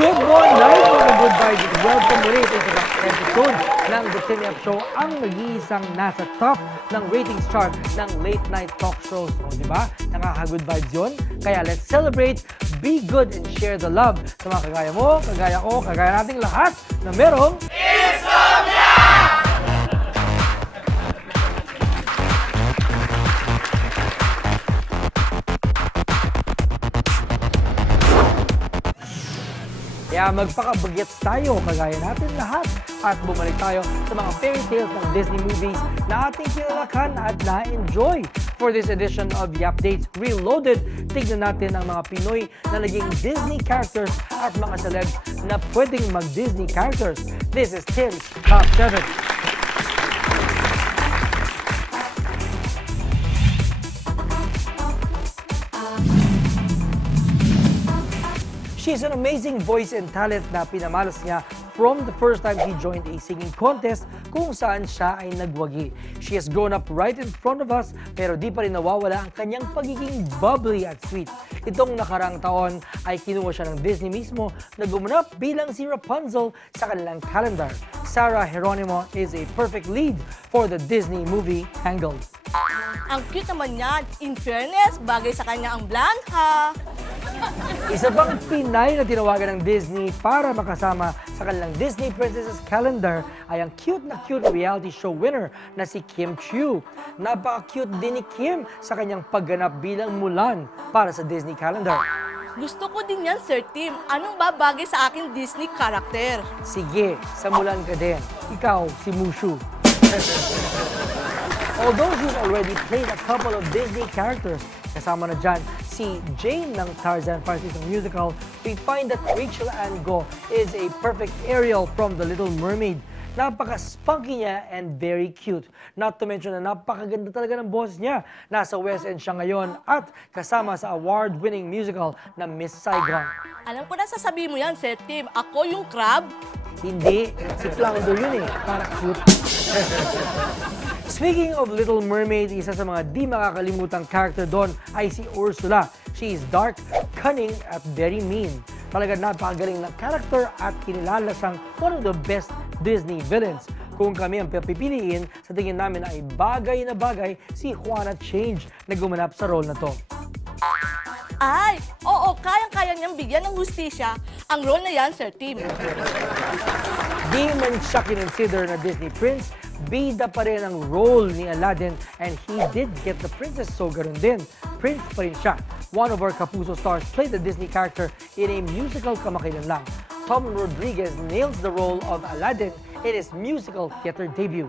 Good morning, mga good vibes. Welcome ulit sa isang episode ng The Timmy Up Show, ang nag-iisang nasa top ng ratings chart ng late night talk shows. O, di ba? Nakaka-good vibes yun. Kaya let's celebrate, be good, and share the love sa mga kagaya mo, kagaya ko, kagaya nating lahat na merong Insomnia! Kaya magpakabagets tayo, kagaya natin lahat, at bumalik tayo sa mga fairy tales ng Disney movies na ating kinalakan at na-enjoy. For this edition of The Updates Reloaded, tignan natin ang mga Pinoy na naging Disney characters at mga celebs na pwedeng mag-Disney characters. This is Tim's Top 7. She's an amazing voice and talent na pinamalas niya from the first time he joined a singing contest kung saan siya ay nagwagi. She has grown up right in front of us pero di pa rin nawawala ang kanyang pagiging bubbly at sweet. Itong nakarang taon ay kinuha siya ng Disney mismo na gumanap bilang si Rapunzel sa kanilang calendar. Sarah Geronimo is a perfect lead for the Disney movie Tangled. Ang cute naman niya. In fairness, bagay sa kanya ang blonde, ha? Isa pang Pinay na tinawagan ng Disney para makasama sa kanilang Disney Princesses Calendar ay ang cute na cute reality show winner na si Kim Chiu. Napaka-cute din ni Kim sa kanyang pagganap bilang Mulan para sa Disney Calendar. Gusto ko din yan, Sir Tim. Anong babagay sa aking Disney character? Sige, sa Mulan ka din. Ikaw, si Mushu. Although she's already played a couple of Disney characters, kasama na dyan si Jane ng Tarzan Paris musical, we find that Rachel Ann Go is a perfect Ariel from The Little Mermaid. Napaka-spunky niya and very cute. Not to mention na napakaganda talaga ng boses niya. Nasa West End siya ngayon at kasama sa award-winning musical na Miss Saigon. Alam ko na sasabihin mo yan, Sir Tim. Ako yung crab? Hindi, si Flounder yun eh. Para cute. Speaking of Little Mermaid, isa sa mga di makakalimutang character doon ay si Ursula. She is dark, cunning, at very mean. Talaga napakagaling na character at kinilala siyang one of the best Disney villains. Kung kami ang pipiliin, sa tingin namin ay bagay na bagay si Kiana na gumanap sa role na to. Ay, oo, kayang-kaya niyang bigyan ng hustisya ang role na yan, Sir Tim. Di man siya kinonsider na Disney Prince, bida pa rin ang role ni Aladdin and he did get the princess, so ganoon din. Prince pa rin siya. One of our Kapuso stars played the Disney character in a musical kamakailan lang. Tom Rodriguez nails the role of Aladdin in his musical theater debut.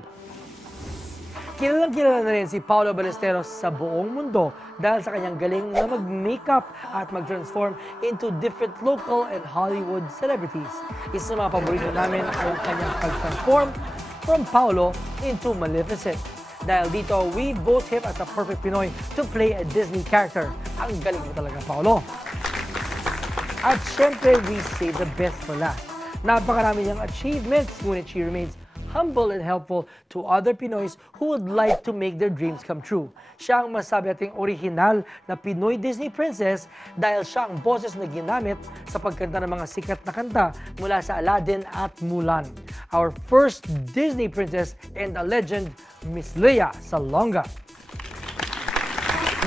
Kilalang-kilala na rin si Paolo Ballesteros sa buong mundo dahil sa kanyang galing na mag-makeup at mag-transform into different local and Hollywood celebrities. Isa sa mga paborito namin ay ang kanyang pag-transform from Paolo into Maleficent. Dahil dito, we vote him as a perfect Pinoy to play a Disney character. Ang galing mo talaga, Paolo. At syempre, we save the best for last. Napakarami niyang achievements, ngunit she remains humble and helpful to other Pinoys who would like to make their dreams come true. Siya ang masabi nating original na Pinoy Disney princess dahil siya ang boses na ginamit sa pagkanta ng mga sikat na kanta mula sa Aladdin at Mulan. Our first Disney princess and a legend, Miss Leia Salonga.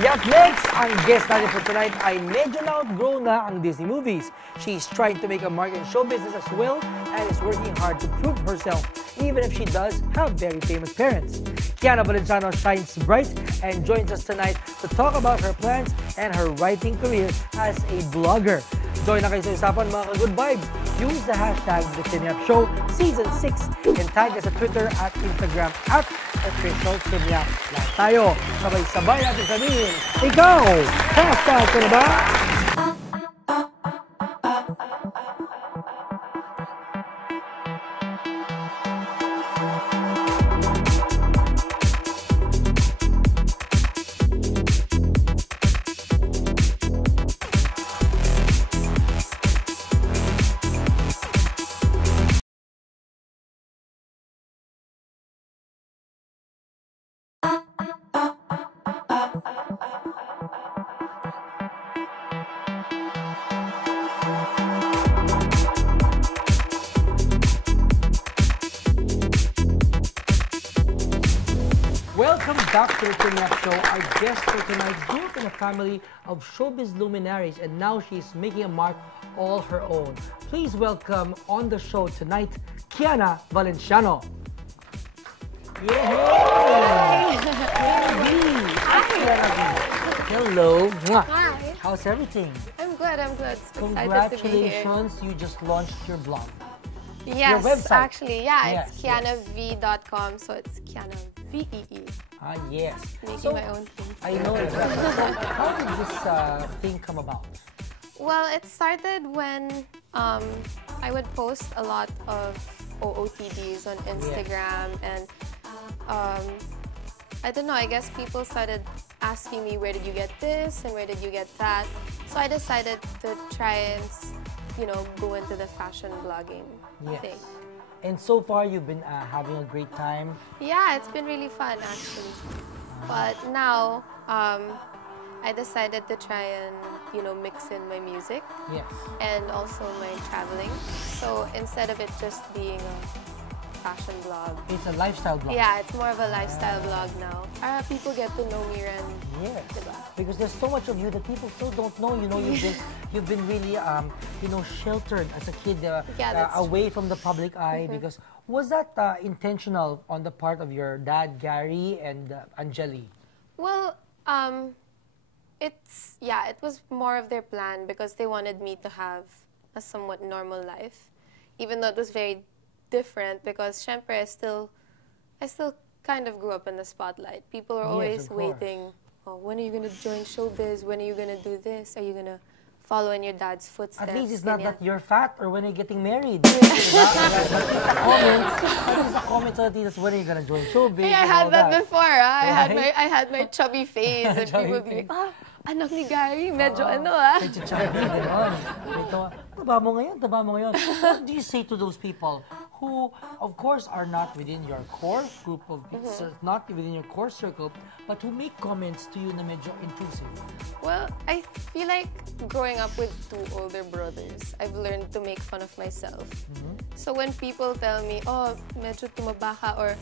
Yet next, ang guest natin for tonight ay medyo na-outgrow na ang Disney movies. She's trying to make a mark in show business as well and is working hard to prove herself, even if she does have very famous parents. Kiana Valenciano shines bright and joins us tonight to talk about her plans and her writing career as a blogger. Join na kayo sa usapan, mga ka-good vibes. Use the hashtag #TheTimyUpShow Season 6 and tag us sa Twitter at Instagram at @OfficialTimyUp. Lahat tayo, sabay-sabay natin sabihin, ikaw, hashtag ko na ba? back to the Tune Up Show. Our guest for tonight grew up in a family of showbiz luminaries and now she's making a mark all her own. Please welcome on the show tonight, Kiana Valenciano. Yay! Hello. Hi. How's everything? I'm good, I'm good. So excited to be here. Congratulations, you just launched your blog. Yes, your website. actually, yeah, Yes, it's KianaV.com, so it's Kiana V-E-E. Ah, yes. Making my own thing. I know exactly. So how did this thing come about? Well, it started when I would post a lot of OOTDs on Instagram, and I don't know, I guess people started asking me, where did you get this and where did you get that? So I decided to try and, you know, go into the fashion blogging thing. And so far, you've been having a great time. Yeah, it's been really fun actually. But now, I decided to try and, you know, mix in my music Yes. and also my traveling. So instead of it just being a fashion blog, It's a lifestyle blog. yeah, it's more of a lifestyle blog now. People get to know me and Yes. diba? Because there's so much of you that people still don't know. You know, you've been really, you know, sheltered as a kid, that's away from the public eye. Because was that intentional on the part of your dad, Gary, and Angeli? Well, it was more of their plan because they wanted me to have a somewhat normal life, even though it was very different because syempre I still kind of grew up in the spotlight. People are always of course. waiting, oh, when are you going to join showbiz? When are you going to do this? Are you going to follow in your dad's footsteps? At least it's not Ganyan. that you're fat or when you're getting married. Diba? At least the comments are that's when are you gonna join showbiz. Hey, I and had all that before. Right? I had my chubby face, and Chubby people would be like, face. anak ni Gary, medyo ano Medyo chubby, gano'n. Ito, taba mo ngayon, taba mo ngayon. What do you say to those people who, of course, are not within your core group of not within your core circle, but who make comments to you na medyo intrusive? Well, I feel like growing up with two older brothers, I've learned to make fun of myself. So when people tell me, oh, medyo tumaba ka, or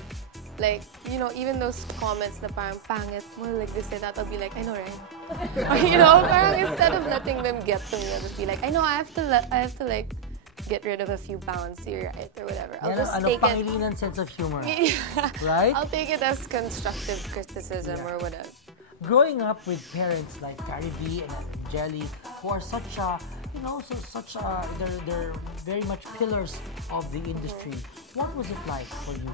like, you know, even those comments na parang pangit, well, like this and that, I'll be like, I know, right? Or, you know, parang instead of letting them get to me, I'll just be like, I know, I have to like, get rid of a few pounds here, right? Or whatever. I'll just take it. Pangilinan sense of humor. Right? I'll take it as constructive criticism or whatever. Growing up with parents like Gary V and Jelly, who are such a, you know, they're very much pillars of the industry. What was it like for you?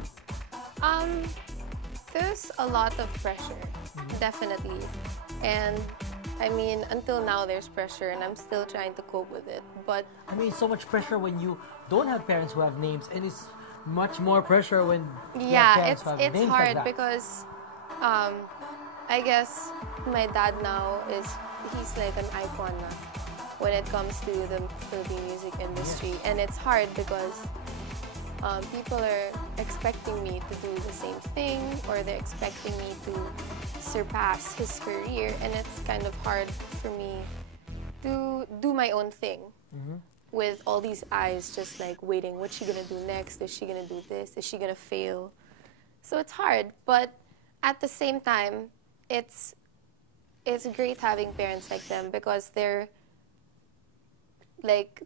There's a lot of pressure, definitely. And I mean, until now there's pressure and I'm still trying to cope with it. But I mean, so much pressure when you don't have parents who have names, and it's much more pressure when you have parents who have it's names hard like that. because I guess my dad now he's like an icon na when it comes to the Philippine music industry. And it's hard because people are expecting me to do the same thing, or they're expecting me to surpass his career, and it's kind of hard for me to do my own thing with all these eyes just like waiting. What's she gonna do next? Is she gonna do this? Is she gonna fail? So it's hard, but at the same time, it's great having parents like them because they're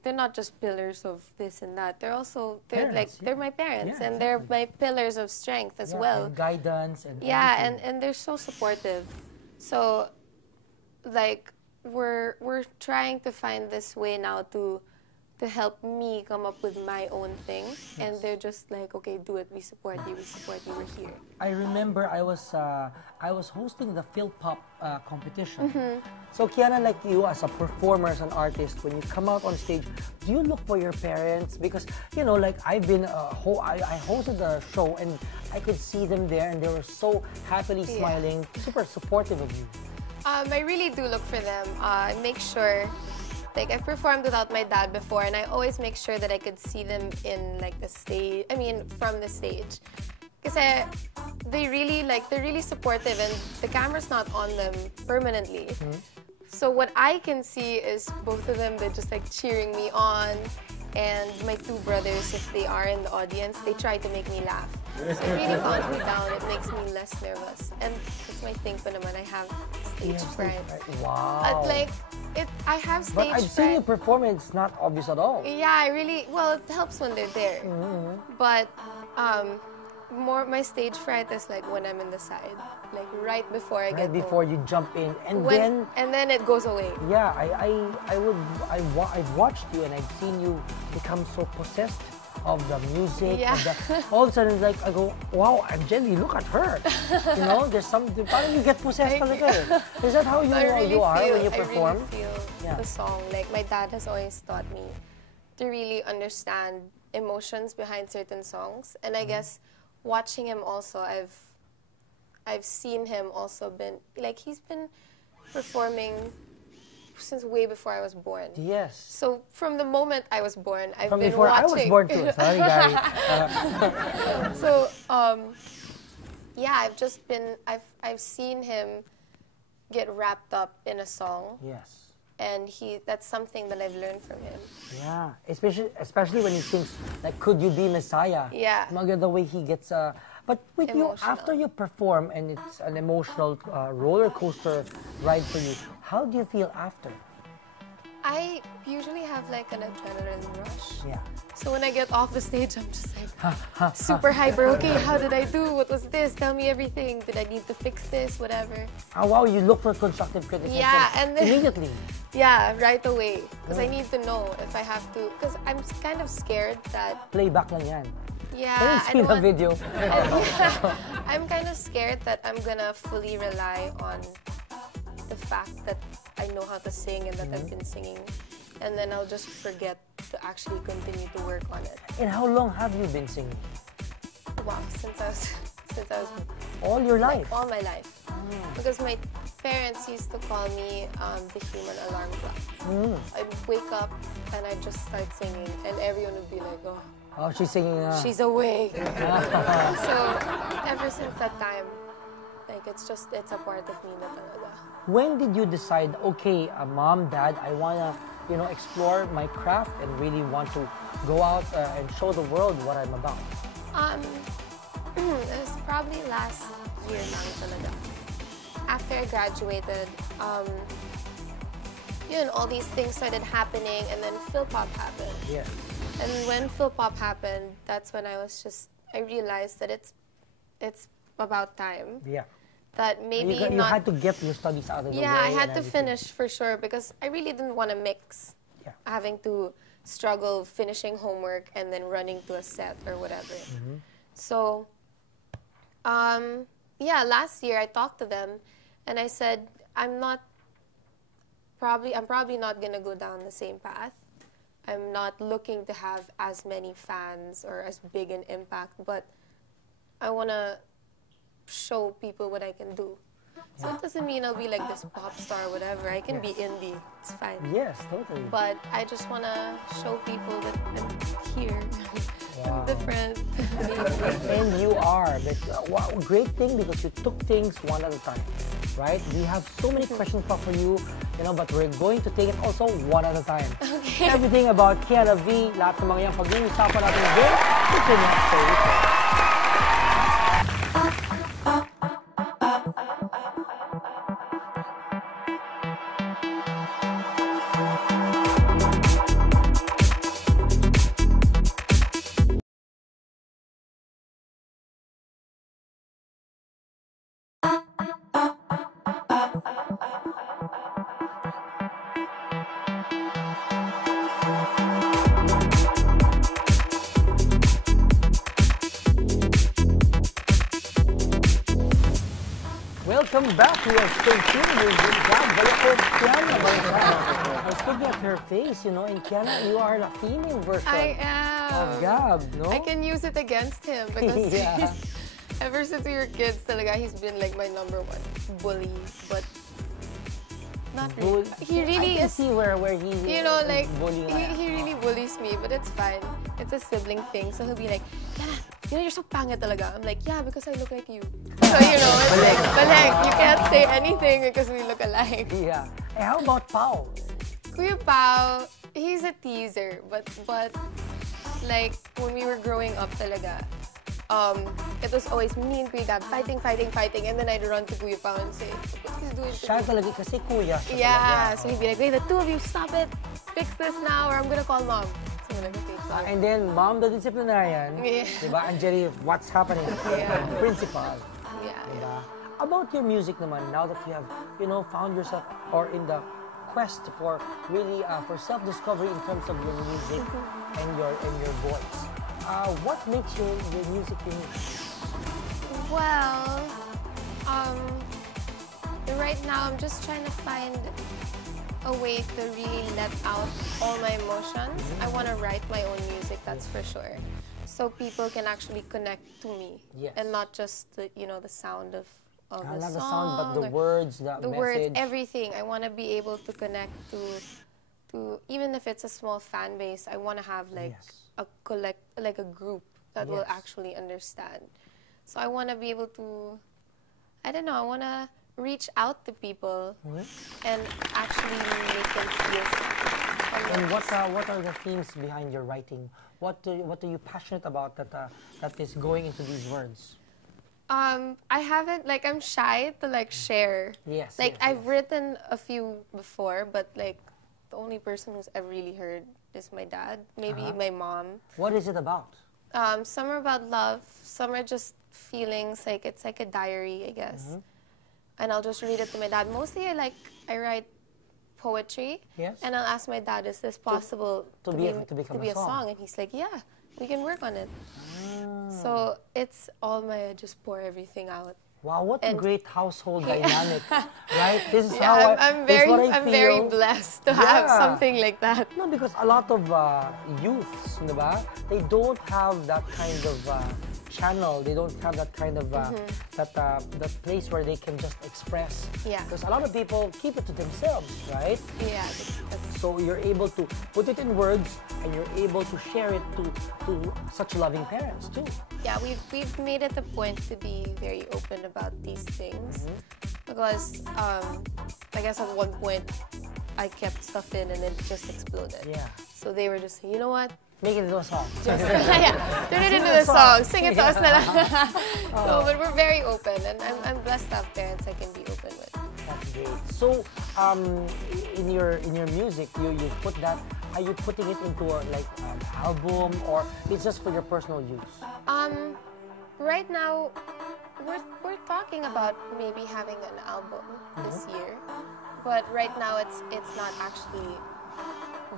not just pillars of this and that. They're also they're my parents, and they're my pillars of strength as well. And guidance and Yeah, and they're so supportive. So like we're trying to find this way now to help me come up with my own thing, and they're just like, okay, do it. We support you. We're here. I remember I was hosting the Phil Pop competition. So Kiana, like you as a performer, as an artist, when you come out on stage, do you look for your parents? Because you know, like I hosted a show and I could see them there, and they were so happily smiling, super supportive of you. I really do look for them. I make sure. Like, I've performed without my dad before, and I always make sure that I could see them in, like, the stage, from the stage. Because they're really supportive, and the camera's not on them permanently. So what I can see is both of them, they're just, like, cheering me on. And my two brothers, if they are in the audience, they try to make me laugh. It really calms me down. It makes me less nervous. And that's my thing pa naman. I have stage fright. Wow. I have But stage I've seen you fright. perform and it's not obvious at all. Yeah, well, it helps when they're there. But my stage fright is like when I'm in the side, like right before I get Right before home. you jump in, and And then it goes away. yeah, I've watched you and I've seen you become so possessed of the music. Yeah. And all of a sudden, like I go, wow, Angeli, look at her. You know, there's something. Parang you get possessed talaga eh. Is that how you you are when you perform? I really feel Yeah. the song. Like my dad has always taught me to really understand emotions behind certain songs, and I guess watching him also, I've seen him also he's been performing since way before I was born. Yes. So from the moment I was born, I've From been before watching. I was born too. Sorry, guys. So yeah, I've seen him get wrapped up in a song, Yes. and that's something that I've learned from him. Yeah, especially when he sings like "Could You Be Messiah." Yeah. The way he gets. But with you, Emotional. after you perform and it's an emotional roller coaster ride for you, how do you feel after? I usually have like an adrenaline rush. Yeah. So when I get off the stage, I'm just like super hyper. Okay, how did I do? What was this? Tell me everything. Did I need to fix this? Whatever. Oh wow, you look for constructive criticism. Yeah, and then- immediately. Yeah, right away. Because I need to know if I have to. Because I'm kind of scared that. Playback lang yan. Yeah, Can you I see don't the want- video? I'm kind of scared that I'm gonna fully rely on the fact that I know how to sing and that I've been singing, and then I'll just forget to actually continue to work on it. And how long have you been singing? Wow, since I was All your life. all my life, because my parents used to call me the human alarm clock. I'd wake up and I'd just start singing, and everyone would be like, "Oh, Oh, she's singing. she's awake." So ever since that time, like it's a part of me na talaga. When did you decide, okay, Mom, Dad, I want to, explore my craft and really want to go out and show the world what I'm about? It was probably last year lang talaga. After I graduated, all these things started happening, and then Philpop happened. Yes. And when Philpop happened, that's when I realized that it's about time. Yeah. That maybe You not. had to get your studies out of the way. Yeah, I had and to everything. finish for sure because I really didn't want to mix Yeah. having to struggle finishing homework and then running to a set or whatever. So, last year I talked to them and I said, I'm probably not gonna go down the same path. I'm not looking to have as many fans or as big an impact, but I wanna show people what I can do. So it doesn't mean I'll be like this pop star or whatever. I can be indie. It's fine. Yes, totally. But I just want to show people that I'm here. Wow. I'm different. And you are. But, wow, great thing because you took things one at a time, right? We have so many questions for you, but we're going to take it also one at a time. Okay. Everything about Kiana V, lahat ng mga yan pag-iusapan natin again, it's the next story. Welcome back. We are still here with Gab Kiana Valenciano. I was looking at her face, and Kiana, you are the female version I am. of Gab, no? I can use it against him because Yeah. ever since we were kids, talaga, he's been like my #1 bully. But not really. He really I can is. see where he Like bullying. he really bullies me, but it's fine. It's a sibling thing. So he'll be like, Kiana, you're so pangit talaga. I'm like, yeah, because I look like you. So it's like, but like, you can't say anything because we look alike. Yeah. Hey, how about Pao? Kuya Pao, he's a teaser, but like when we were growing up talaga, it was always me and Kuya Gab fighting, and then I'd run to Kuya Pao and say, what he's doing to Siya me? talaga kasi kuya. Siya Yeah, talaga. so he'd be like, wait, the two of you, stop it, fix this now, or I'm gonna call mom. So we're like, okay, sorry. And then, mom, the disciplinarian, Yeah. diba? And Jerry, what's happening? Yeah. Principal. Yeah. Diba? About your music naman, now that you have, found yourself or in the quest for really for self-discovery in terms of your music and your voice. What makes your music unique? Well, right now I'm just trying to find a way to really let out all my emotions. I want to write my own music, that's for sure. So people can actually connect to me. Yes. And not just the sound of the Not song. the sound, but the or words, the the message. words, everything. I want to be able to connect to even if it's a small fan base, I want to have like a group that will actually understand. So I want to be able to, I don't know, I want to reach out to people and actually make them feel something. And what are the themes behind your writing? What are you passionate about that is going into these words? I haven't, like, I'm shy to like share. Yes. Like, yes, I've written a few before, but like the only person who's ever really heard is my dad, maybe my mom. What is it about? Some are about love, some are just feelings, like it's like a diary, I guess. And I'll just read it to my dad. Mostly I write poetry. Yes. And I'll ask my dad, is this possible to become be a song? And he's like, yeah, we can work on it. So it's all my, just pour everything out. Wow, what a And- great household dynamic, right? This is Yeah, how I'm this is very, what I I'm very feel. blessed to have Yeah. something like that. No, because a lot of youths, diba, they don't have that kind of channel. They don't have that kind of that place where they can just express. Yeah. Because a lot of people keep it to themselves, right? Yeah, that's So you're able to put it in words, and you're able to share it to such loving parents too. yeah, we've made it a point to be very open about these things because I guess at one point I kept stuff in and it just exploded. Yeah. So they were just saying, you know what? Make it into a song. Yeah, turn it into the song. Sing it to us na lang. So, but we're very open, and I'm blessed to have parents I can be open with. That's great. So, in your music, you put that. Are you putting it into like an album, or it's just for your personal use? Right now, we're talking about maybe having an album this year, but right now it's not actually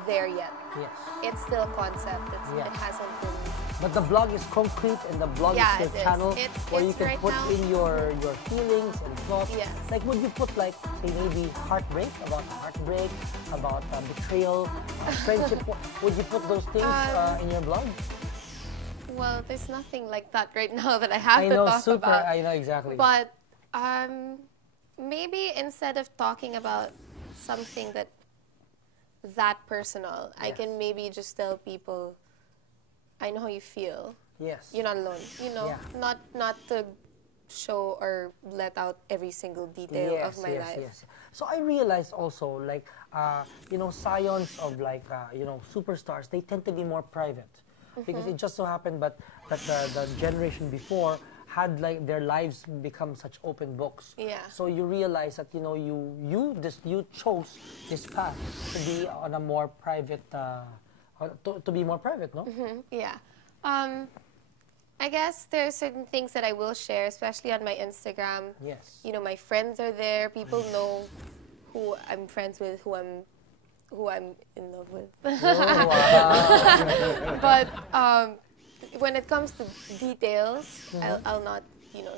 there yet. Yes. It's still a concept. Yeah. It hasn't been. But the blog is concrete, and the blog Yeah, is it your is. channel where you It's can right put now- in your feelings and thoughts. Yes. Like, would you put like, say, maybe heartbreak, about betrayal, friendship? Would you put those things in your blog? Well, there's nothing like that right now that I have I to know, talk super. about. I know exactly. But maybe instead of talking about something that personal, I Yes. can maybe just tell people, I know how you feel. Yes. You're not alone. You know, Yeah. not to show or let out every single detail of my life. Yes. So I realized also, like, scions of like, superstars, they tend to be more private. Because it just so happened that the generation before had like their lives become such open books. Yeah. So you realize that you chose this path to be on a more private, to be more private, no? Yeah. I guess there are certain things that I will share, especially on my Instagram. Yes. You know, my friends are there. People know who I'm friends with, who I'm in love with. Oh, wow. But when it comes to details, I'll not,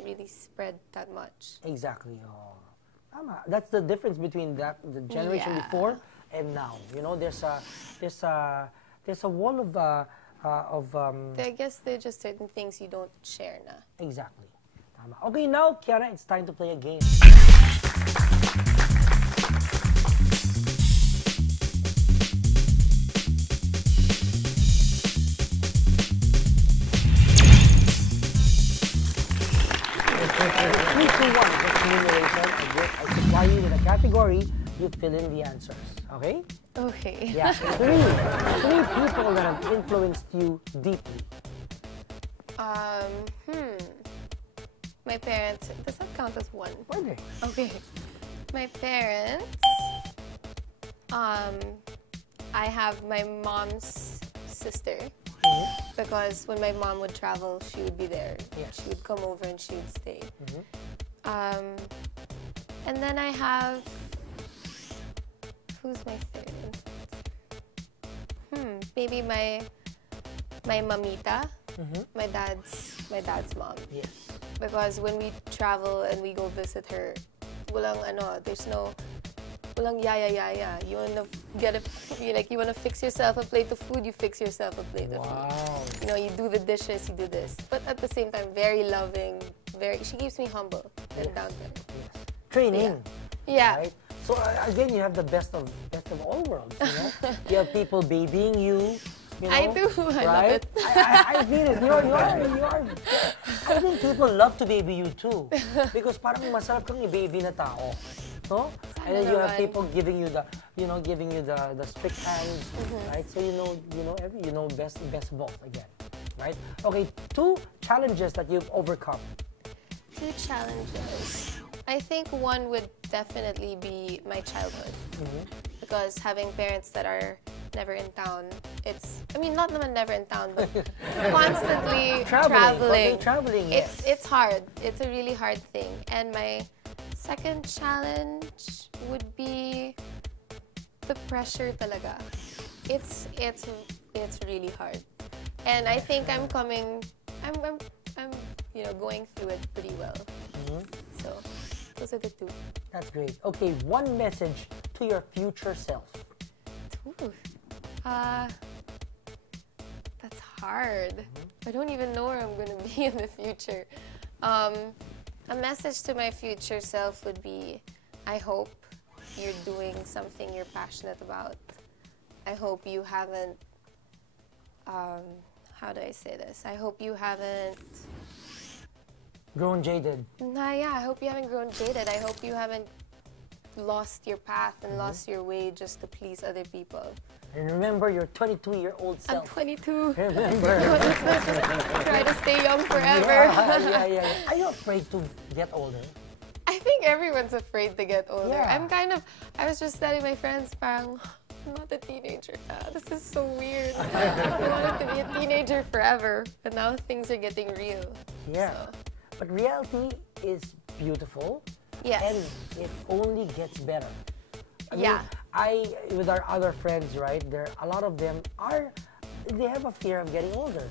really spread that much. Exactly. Oh. Tama. That's the difference between the generation Yeah. before and now. There's a wall of I guess there are just certain things you don't share na. exactly. Tama. Okay, now Kiana, it's time to play a game. Three, two, one. Just numeration. I supply you with a category. You fill in the answers. Okay? Okay. Yeah. Three people that have influenced you deeply. Um, hmm. My parents, does that count as one? Pwede. Okay. My parents, I have my mom's sister because when my mom would travel, she would be there. Yes. She would come over and she would stay. And then I have, who's my third? Maybe my mamita, my dad's mom. Yes. Because when we travel and we go visit her, walang yaya. You wanna fix yourself a plate of food, you fix yourself a plate of food. You know, you do the dishes, you do this. But at the same time, very loving, she keeps me humble and down there. Yes. Training. Yeah. Right? So again, you have the best of all worlds, you know? You have people babying you. You know, I do. I love it. I feel it. You are. I think people love to baby you too, because parang masarap kang i-baby na tao, no? And then you have people giving you the strict hands, right? So you know best of both again, right? Okay, 2 challenges that you've overcome. 2 challenges. I think one would definitely be my childhood, because having parents that are never in town, not never in town, but constantly traveling. Yes. It's hard. It's a really hard thing. And my second challenge would be the pressure talaga. It's really hard. And I think I'm going through it pretty well. So those are the 2. That's great. Okay, 1 message to your future self. Ooh. That's hard. I don't even know where I'm going to be in the future. A message to my future self would be, I hope you're doing something you're passionate about. I hope you haven't, how do I say this? I hope you haven't... Grown jaded. I hope you haven't grown jaded. I hope you haven't lost your path and lost your way just to please other people. And remember your 22-year-old self. I'm 22. Remember. Let's not just try to stay young forever. Yeah. Are you afraid to get older? I think everyone's afraid to get older. Yeah. I was just telling my friends, parang, I'm not a teenager. This is so weird. I wanted to be a teenager forever, but now things are getting real. Yeah. So. But reality is beautiful. Yes. And it only gets better. I mean, with our other friends, right, a lot of them they have a fear of getting older.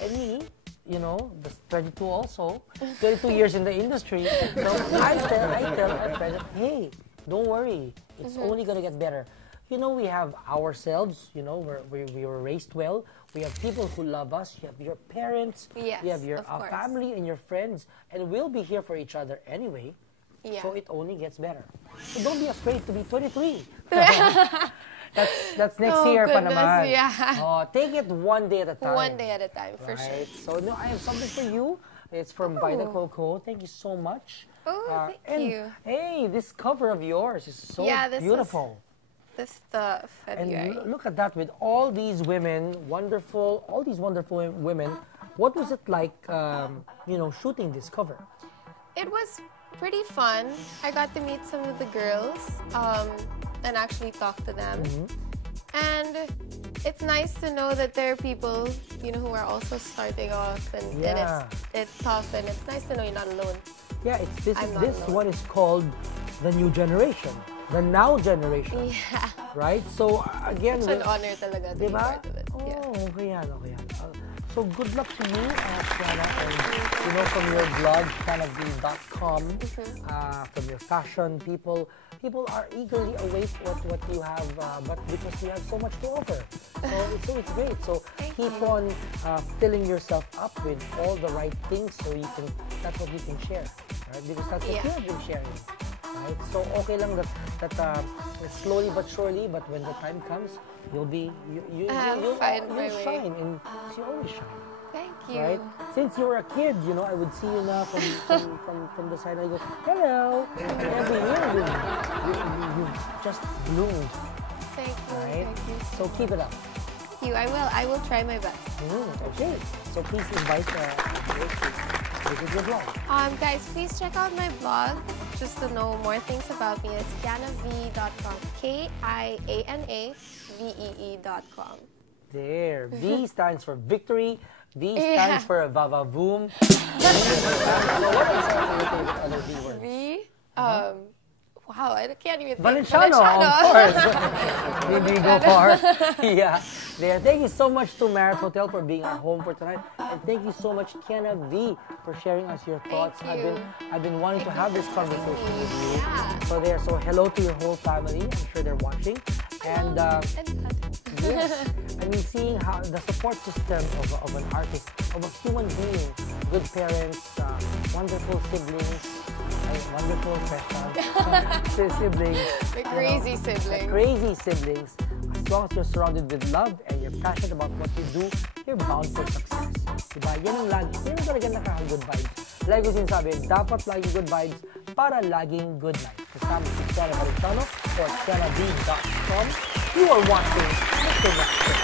And me, the 22 also, 22 years in the industry, so I tell our friends, hey, don't worry, it's only going to get better. We have ourselves, we were raised well. We have people who love us. You have your parents. Yes, you have your of family and your friends. And we'll be here for each other anyway. Yeah. So it only gets better. So don't be afraid to be 23. That's next year pa naman. Yeah. Take it one day at a time. One day at a time, for sure. So I have something for you. It's from Vita Coco. Thank you so much. Oh, thank you. Hey, this cover of yours is so beautiful. This stuff. And look at that, with all these women, all these wonderful women. What was it like, shooting this cover? It was pretty fun. I got to meet some of the girls and actually talk to them. And it's nice to know that there are people, who are also starting off, and it's tough, and it's nice to know you're not alone. Yeah, this one is called the new generation. The now generation. Yeah. Right? So, again... It's an honor talaga to be part of it. Okay yan. So, good luck to you, Kiana, and, from your blog, kianavee.com, from your fashion, people are eagerly await what you have, but because you have so much to offer. So it's great. So, keep on filling yourself up with all the right things so that's what you can share. Right? Because that's what you have been sharing. Right? So okay lang that slowly but surely, but when the time comes, you'll find my way. Shine, and you always shine. Thank you. Right? Since you were a kid, I would see you now from the side. I go, hello. And every year you've just bloomed. Thank you. Right? Thank you. So keep it up. Thank you. I will try my best. Okay. So please invite viewers to visit your blog. Guys, please check out my blog just to know more things about me. It's kianavee.com. KIANAVEE.com. There. V stands for victory. V stands for vavavoom. So what is our other V words? V? Wow, I can't even think. Valenciano, of course. Did we go far? Yeah. There. Thank you so much to Marriott Hotel for being our home for tonight. And thank you so much, Kiana V, for sharing us your thoughts. Thank you. I've been wanting to have this conversation with you. Yeah. So there. So hello to your whole family. I'm sure they're watching. And yes, I mean, seeing how the support system of an artist, of a human being, good parents, wonderful siblings, wonderful siblings, The crazy siblings. crazy siblings. As long as you're surrounded with love and you're passionate about what you do, you're bound for success. Diba? Yan ang lagi, yan ang talagang nakaka-good vibes. Lagi ko sinasabi, dapat laging good vibes para laging good night. Kasama si Kiana Valenciano or KianaV.com. You are watching Mr. Next.